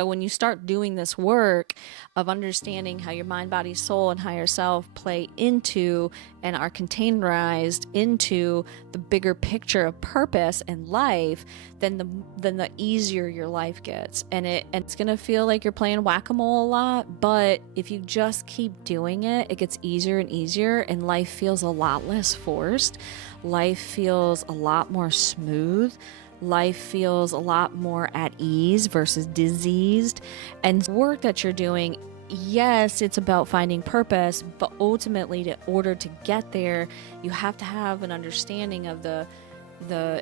So when you start doing this work of understanding how your mind, body, soul, and higher self play into and are containerized into the bigger picture of purpose and life, then the easier your life gets. And it's gonna feel like you're playing whack-a-mole a lot, but if you just keep doing it, it gets easier and easier, and life feels a lot less forced. Life feels a lot more smooth. Life feels a lot more at ease versus diseased. And work that you're doing, yes, it's about finding purpose, but ultimately, in order to get there, you have to have an understanding of the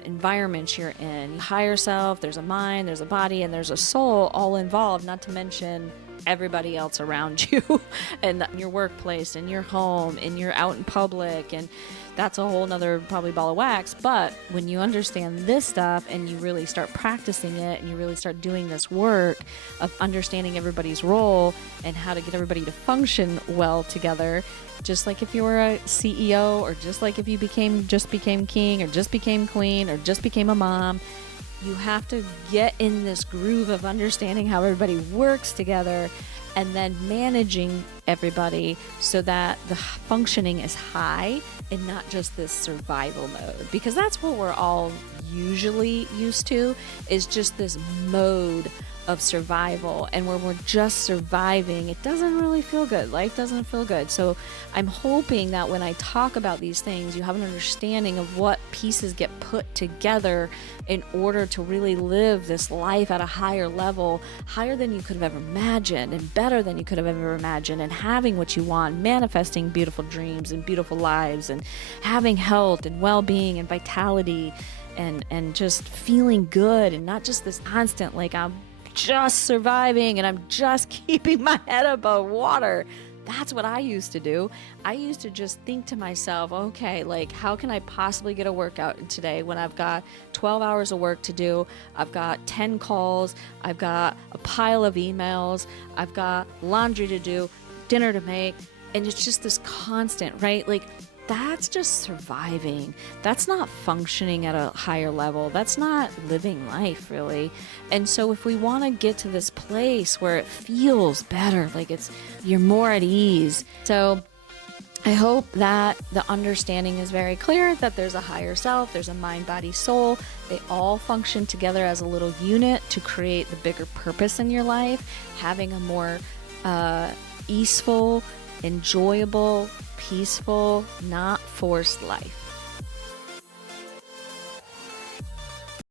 environment you're in. Higher self, there's a mind, there's a body, and there's a soul all involved, not to mention everybody else around you and in your workplace, in your home, and you're out in public, and that's a whole nother probably ball of wax. But when you understand this stuff and you really start practicing it and you really start doing this work of understanding everybody's role and how to get everybody to function well together, just like if you were a CEO, or just like if you just became king, or just became queen, or just became a mom, you have to get in this groove of understanding how everybody works together and then managing everybody so that the functioning is high and not just this survival mode, because that's what we're all usually used to, is just this mode of survival. And where we're just surviving, it doesn't really feel good. Life doesn't feel good. So I'm hoping that when I talk about these things, you have an understanding of what pieces get put together in order to really live this life at a higher level, higher than you could have ever imagined and better than you could have ever imagined, and having what you want, manifesting beautiful dreams and beautiful lives, and having health and well-being and vitality, and just feeling good, and not just this constant like I'm just surviving and I'm just keeping my head above water. That's what I used to do. I used to just think to myself, okay, like, how can I possibly get a workout in today when I've got 12 hours of work to do? I've got 10 calls. I've got a pile of emails. I've got laundry to do, dinner to make. And it's just this constant, right? Like, that's just surviving. That's not functioning at a higher level. That's not living life, really. And so if we want to get to this place where it feels better, like you're more at ease. So I hope that the understanding is very clear, that there's a higher self, there's a mind, body, soul. They all function together as a little unit to create the bigger purpose in your life, having a more easeful, enjoyable, peaceful, not forced life.